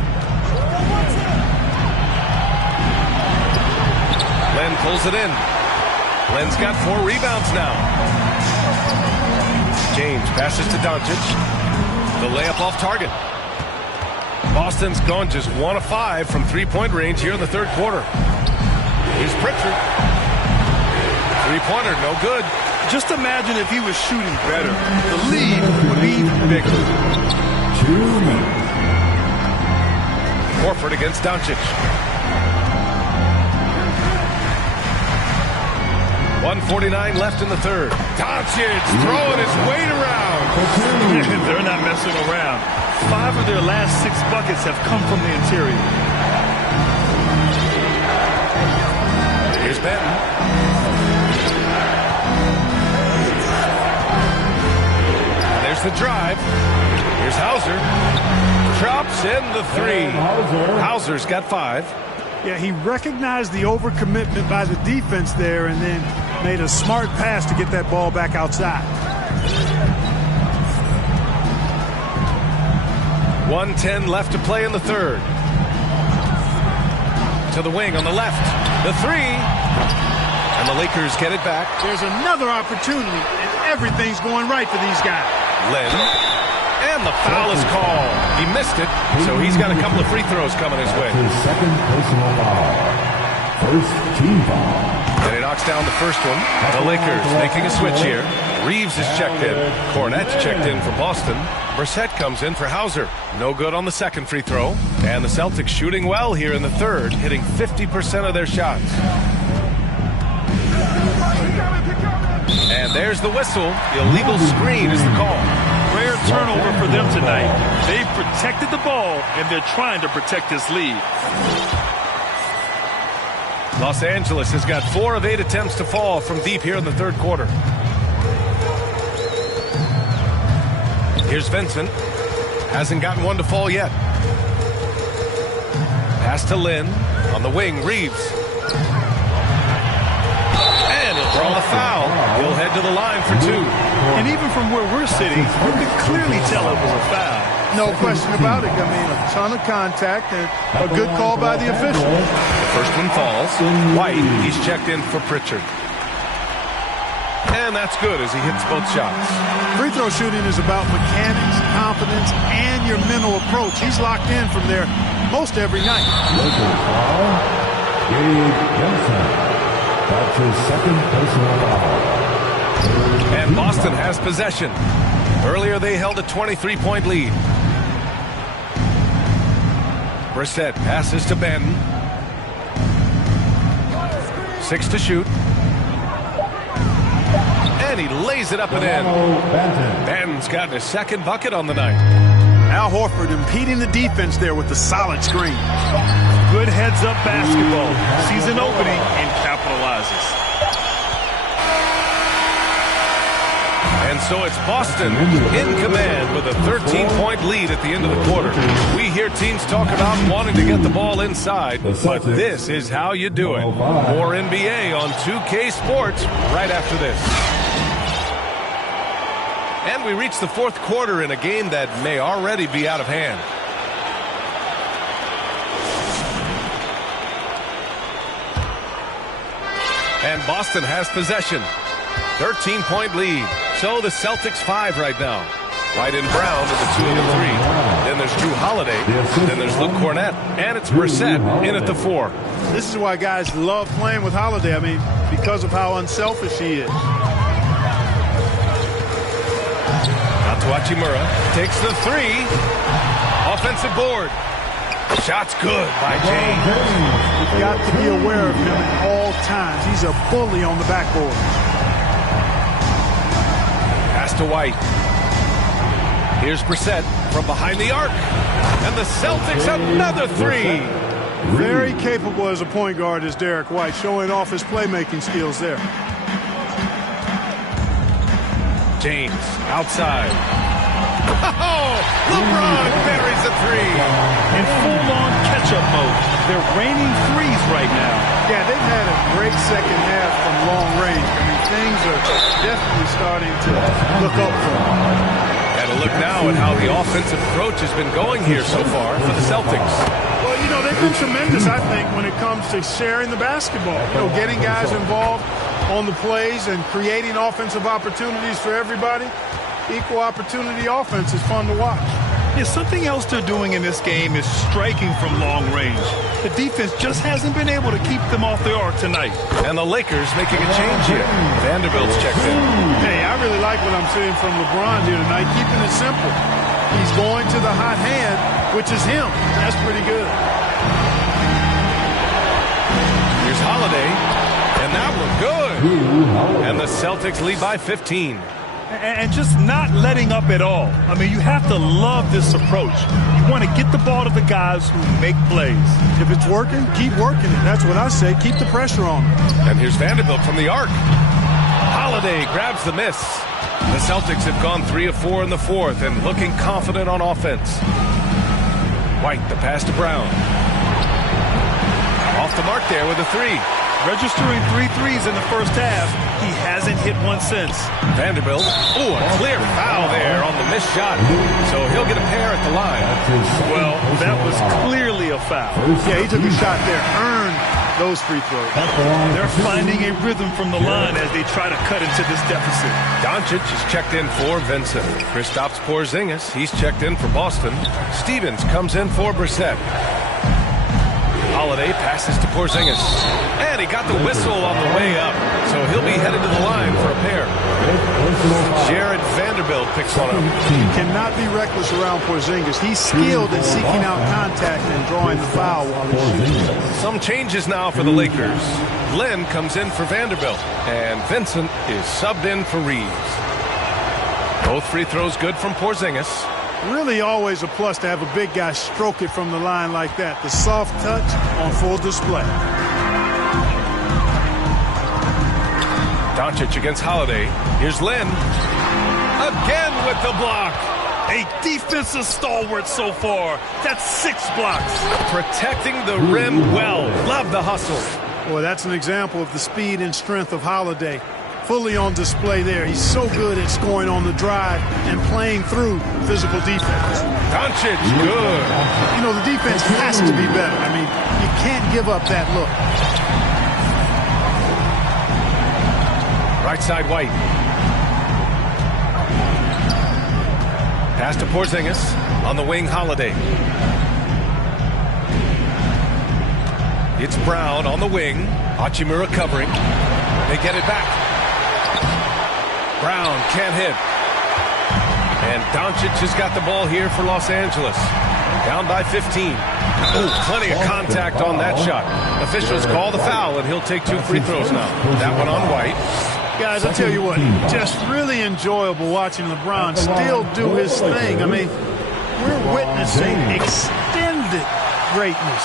Len pulls it in. Len's got 4 rebounds now. James passes to Doncic. The layup off target. Boston's gone just 1 of 5 from three-point range here in the third quarter. Here's Pritchard. Three-pointer, no good. Just imagine if he was shooting better. The lead would be even bigger. 2 minutes. Horford against Doncic. 1:49 left in the third. Doncic throwing his weight around. They're not messing around. 5 of their last 6 buckets have come from the interior. Here's Benton. There's the drive. Here's Hauser. Drops in the 3. Hauser's got 5. Yeah, he recognized the overcommitment by the defense there and then made a smart pass to get that ball back outside. 1:10 left to play in the third. To the wing on the left. The 3. And the Lakers get it back. There's another opportunity, and everything's going right for these guys. Len. And the foul is called. He missed it, so he's got a couple of free throws coming his way. His second personal foul. First team foul. And he knocks down the first one. The Lakers making a switch here. Reeves is checked in. Cornette's checked in for Boston. Brissett comes in for Hauser. No good on the second free throw. And the Celtics shooting well here in the third, hitting 50% of their shots. And there's the whistle. Illegal screen is the call. Rare turnover for them tonight. They've protected the ball, and they're trying to protect this lead. Los Angeles has got 4 of 8 attempts to fall from deep here in the third quarter. Here's Vincent. Hasn't gotten one to fall yet. Pass to Lynn. On the wing, Reeves. And he'll draw the foul. He'll head to the line for 2. And even from where we're sitting, you could clearly tell it was a foul. No question about it. I mean, a ton of contact and a good call by the official. The first one falls. White, he's checked in for Pritchard. And that's good as he hits both shots. Free throw shooting is about mechanics, confidence, and your mental approach. He's locked in from there most every night. Lakers foul. Gabe Vincent. That's his second personal foul. And Boston has possession. Earlier they held a 23-point lead. Brissett passes to Ben. 6 to shoot. And he lays it up and in. Ben's got his second bucket on the night. Al Horford impeding the defense there with the solid screen. Good heads-up basketball. Sees an opening and capitalizes. And so it's Boston in command with a 13-point lead at the end of the quarter. We hear teams talk about wanting to get the ball inside, but this is how you do it. More NBA on 2K Sports right after this. And we reach the fourth quarter in a game that may already be out of hand. And Boston has possession. 13-point lead. So the Celtics 5 right now. White and Brown at the 2 and the 3. Then there's Drew Holiday. Then there's Luke Cornett. And it's Brissett in at the 4. This is why guys love playing with Holiday. I mean, because of how unselfish he is. Hachimura takes the 3. Offensive board. Shot's good by James. You've got to be aware of him at all times. He's a bully on the backboard. Pass to White. Here's Brissett from behind the arc. And the Celtics another 3. Very capable as a point guard is Derek White, showing off his playmaking skills there. James outside. Oh, LeBron buries a 3. In full-on catch-up mode. They're raining threes right now. Yeah, they've had a great second half from long range. I mean, things are definitely starting to look up for them. And a look now at how the offensive approach has been going here so far for the Celtics. Well, you know, they've been tremendous, I think, when it comes to sharing the basketball. You know, getting guys involved on the plays and creating offensive opportunities for everybody. Equal opportunity offense is fun to watch. Yeah, something else they're doing in this game is striking from long range. The defense just hasn't been able to keep them off the arc tonight. And the Lakers making a change here. Vanderbilt's checked in. Hey, I really like what I'm seeing from LeBron here tonight, keeping it simple. He's going to the hot hand, which is him. That's pretty good. Here's Holiday. And that one good. And the Celtics lead by 15. And just not letting up at all. I mean, you have to love this approach. You want to get the ball to the guys who make plays. If it's working, keep working it. That's what I say. Keep the pressure on them. And here's Vanderbilt from the arc. Holiday grabs the miss. The Celtics have gone 3 of 4 in the fourth and looking confident on offense. White, the pass to Brown. Off the mark there with a 3. Registering 3 threes in the first half. He hasn't hit one since. Vanderbilt. Oh, a clear foul there on the missed shot. So he'll get a pair at the line. Well, that was clearly a foul. Yeah, he took a shot there. Earned those free throws. They're finding a rhythm from the line as they try to cut into this deficit. Doncic is checked in for Vincent. Kristaps Porzingis, he's checked in for Boston. Stevens comes in for Brissett. Holiday passes to Porzingis. And he got the whistle on the way up. So he'll be headed to the line for a pair. Jared Vanderbilt picks one up. You cannot be reckless around Porzingis. He's skilled at seeking out contact and drawing the foul while he's shooting. Some changes now for the Lakers. Lynn comes in for Vanderbilt. And Vincent is subbed in for Reeves. Both free throws good from Porzingis. Really always a plus to have a big guy stroke it from the line like that. The soft touch on full display. Doncic against Holiday. Here's Lynn. Again with the block. A defensive stalwart so far. That's 6 blocks. Protecting the rim well. Love the hustle. Boy, that's an example of the speed and strength of Holiday. Fully on display there. He's so good at scoring on the drive and playing through physical defense. Doncic, good. You know, the defense has to be better. I mean, you can't give up that look. Right side, White. Pass to Porzingis. On the wing, Holiday. It's Brown on the wing. Hachimura covering. They get it back. Brown can't hit. And Doncic has got the ball here for Los Angeles. Down by 15. Ooh, plenty of contact on that shot. Officials call the foul, and he'll take 2 free throws now. That one on White. Guys, I'll tell you what, just really enjoyable watching LeBron still do his thing. I mean, we're witnessing extended greatness.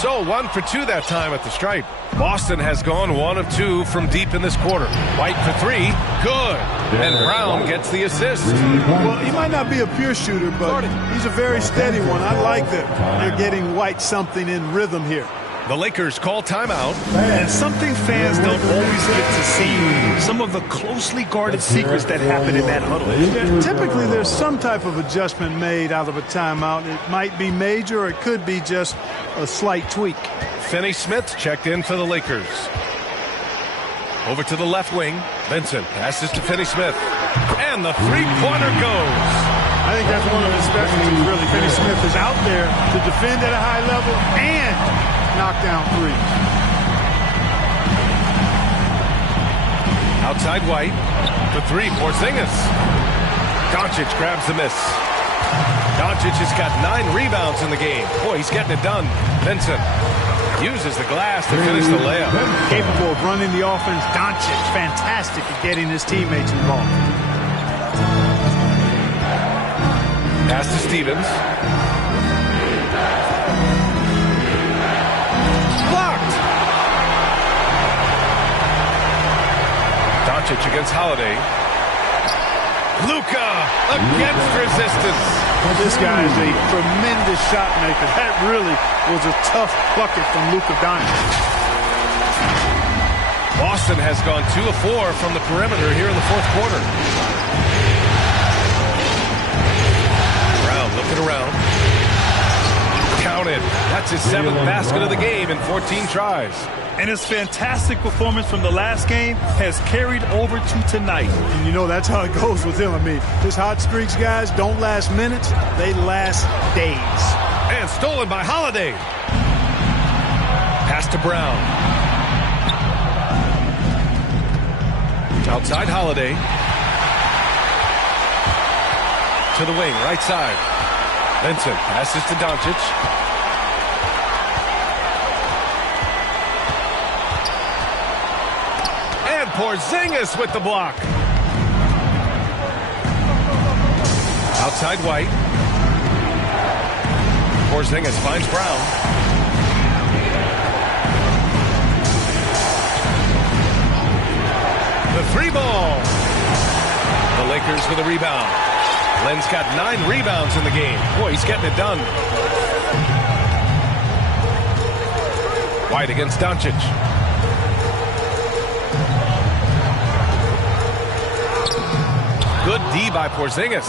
So 1 for 2 that time at the stripe. Boston has gone 1 of 2 from deep in this quarter. White for 3, good. And Brown gets the assist. Well, he might not be a pure shooter, but he's a very steady one. I like that they're getting White something in rhythm here. The Lakers call timeout. And something fans don't always get to see. Some of the closely guarded secrets that happen in that huddle. Yeah, typically, there's some type of adjustment made out of a timeout. It might be major, or it could be just a slight tweak. Finney Smith checked in for the Lakers. Over to the left wing. Vincent passes to Finney Smith. And the three-pointer goes. I think that's one of his specialties, really. Finney Smith is out there to defend at a high level and knock down threes. Outside White for 3. Porzingis. Doncic grabs the miss. Doncic has got 9 rebounds in the game. Boy, he's getting it done. Vincent uses the glass to finish the layup. Capable of running the offense. Doncic, fantastic at getting his teammates involved. Pass to Stevens. Blocked. Doncic against Holiday. Luka against resistance. Well, this guy is a tremendous shot maker. That really was a tough bucket from Luka Doncic. Boston has gone 2 of 4 from the perimeter here in the 4th quarter. Brown looking around. Counted. That's his 7th basket of the game in 14 tries. And his fantastic performance from the last game has carried over to tonight. And you know, that's how it goes with him. I mean, his hot streaks, guys, don't last minutes. They last days. And stolen by Holiday. Pass to Brown. Outside Holiday. To the wing, right side. Vincent passes to Doncic. Porzingis with the block. Outside White. Porzingis finds Brown. The 3 ball. The Lakers with a rebound. Len's got 9 rebounds in the game. Boy, he's getting it done. White against Doncic. Good D by Porzingis.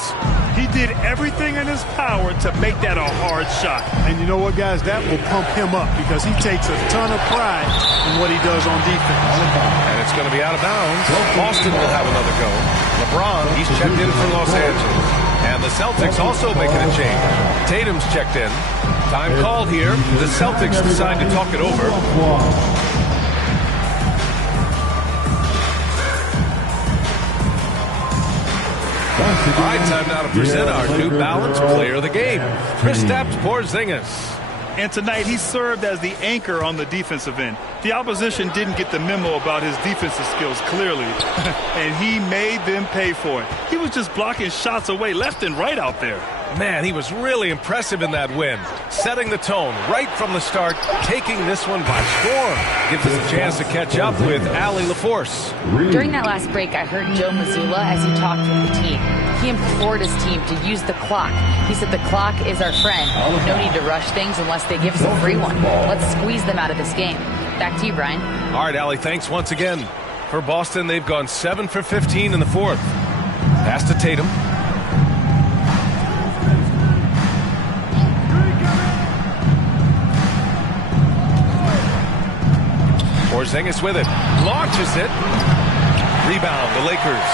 He did everything in his power to make that a hard shot. And you know what, guys? That will pump him up because he takes a ton of pride in what he does on defense. And it's going to be out of bounds. Boston will have another go. LeBron, he's checked in for Los Angeles. And the Celtics also making a change. Tatum's checked in. Time called here. The Celtics decide to talk it over. All right, time now to present our New Balance Player of the Game, Kristaps Porzingis. And tonight he served as the anchor on the defensive end. The opposition didn't get the memo about his defensive skills clearly, and he made them pay for it. He was just blocking shots away left and right out there. Man, he was really impressive in that win. Setting the tone right from the start, taking this one by storm. Gives us a chance to catch up with Allie LaForce. During that last break, I heard Joe Mazzulla as he talked with the team. He implored his team to use the clock. He said the clock is our friend. No need to rush things unless they give us a free one. Let's squeeze them out of this game. Back to you, Brian. All right, Allie, thanks once again. For Boston, they've gone 7 for 15 in the fourth. Pass to Tatum. Porzingis with it. Launches it. Rebound, the Lakers.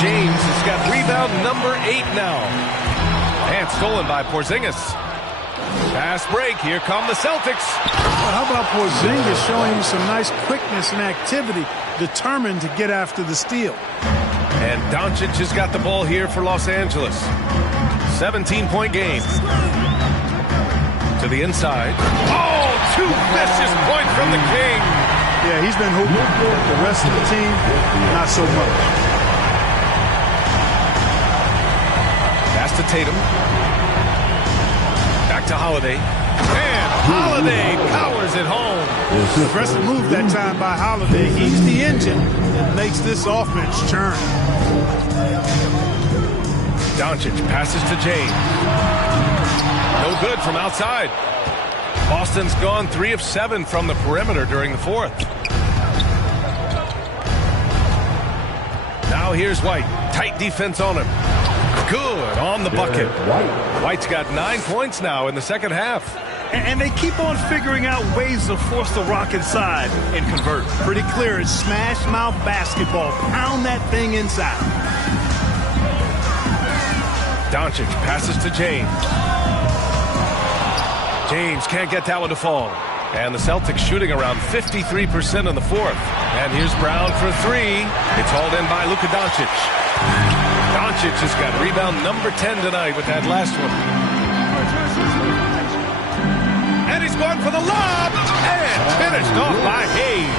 James has got rebound number 8 now. And stolen by Porzingis. Fast break. Here come the Celtics. Well, how about Porzingis showing some nice quickness and activity, determined to get after the steal. And Doncic has got the ball here for Los Angeles. 17-point game. To the inside. Oh, 2 vicious points from the King. Yeah, he's been hooping. The rest of the team, not so much. Pass to Tatum. Back to Holiday. And Holiday powers it home. Aggressive move that time by Holiday. He's the engine that makes this offense churn. Doncic passes to James. No good from outside. Boston's gone 3 of 7 from the perimeter during the fourth. Now here's White. Tight defense on him. Good on the bucket. White's got 9 points now in the second half. And they keep on figuring out ways to force the rock inside and convert. Pretty clear. It's smash mouth basketball. Pound that thing inside. Doncic passes to James. James can't get that one to fall. And the Celtics shooting around 53% in the fourth. And here's Brown for 3. It's hauled in by Luka Doncic. Doncic has got rebound number 10 tonight with that last one. And he's going for the lob. And finished off by Hayes.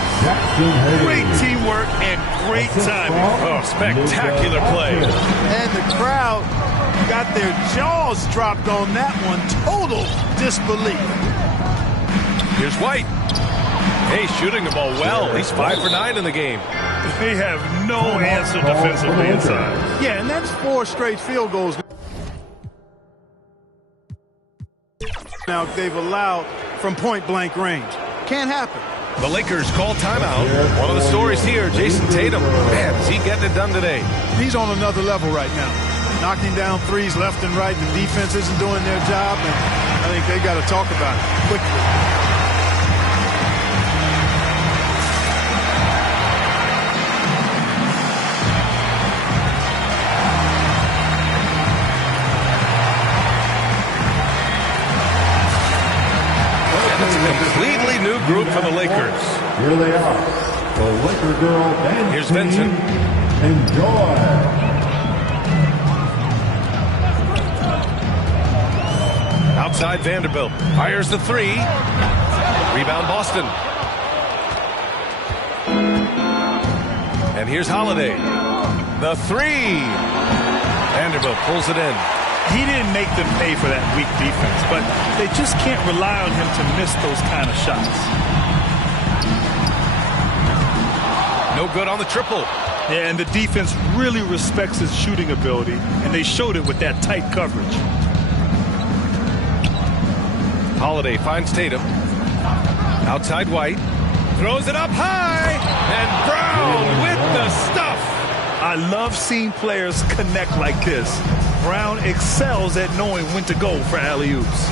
Great teamwork and great timing. Oh, spectacular play. And the crowd got their jaws dropped on that one. Total disbelief. Here's White. Hey, shooting the ball well. He's 5 for 9 in the game. They have no answer defensively inside. Yeah, and that's 4 straight field goals. Now they've allowed from point-blank range. Can't happen. The Lakers call timeout. One of the stories here, Jason Tatum. Man, is he getting it done today? He's on another level right now. Knocking down threes left and right. The defense isn't doing their job, and I think they got to talk about it quickly. Completely new group for the Lakers. Here they are. The Laker girl dance Here's Vincent. Enjoy. Outside Vanderbilt. Fires the 3. Rebound Boston. And here's Holiday. The 3. Vanderbilt pulls it in. He didn't make them pay for that weak defense, but they just can't rely on him to miss those kind of shots. No good on the triple. Yeah, and the defense really respects his shooting ability, and they showed it with that tight coverage. Holiday finds Tatum. Outside White. Throws it up high. And Brown with the stuff. I love seeing players connect like this. Brown excels at knowing when to go for alley-oops.